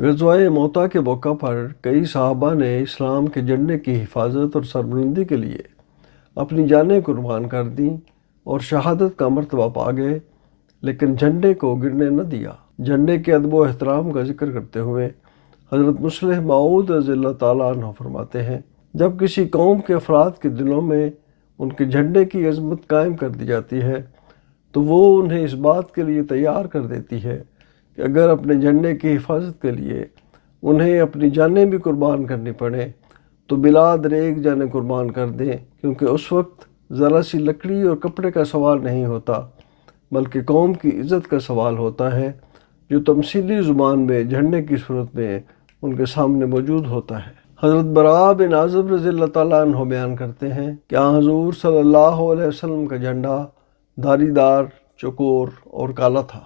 غزوہ موتا کے موقع پر کئی صحابہ نے اسلام کے جھنڈے کی حفاظت اور سربلندی کے لیے اپنی جانیں قربان کر دیں اور شہادت کا مرتبہ پا گئے، لیکن جھنڈے کو گرنے نہ دیا۔ جھنڈے کے ادب و احترام کا ذکر کرتے ہوئے حضرت مصلح موعود رضی اللہ تعالیٰ عنہ فرماتے ہیں، جب کسی قوم کے افراد کے دلوں میں ان کے جھنڈے کی عظمت قائم کر دی جاتی ہے تو وہ انہیں اس بات کے لیے تیار کر دیتی ہے کہ اگر اپنے جھنڈے کی حفاظت کے لیے انہیں اپنی جانیں بھی قربان کرنی پڑیں تو بلا دریغ جانیں قربان کر دیں، کیونکہ اس وقت ذرا سی لکڑی اور کپڑے کا سوال نہیں ہوتا بلکہ قوم کی عزت کا سوال ہوتا ہے، جو تمثیلی زبان میں جھنڈے کی صورت میں ان کے سامنے موجود ہوتا ہے۔ حضرت براء بن عازب رضی اللہ تعالیٰ عنہ بیان کرتے ہیں کہ حضور صلی اللہ علیہ وسلم کا جھنڈا دھاری دار، چوکور اور کالا تھا۔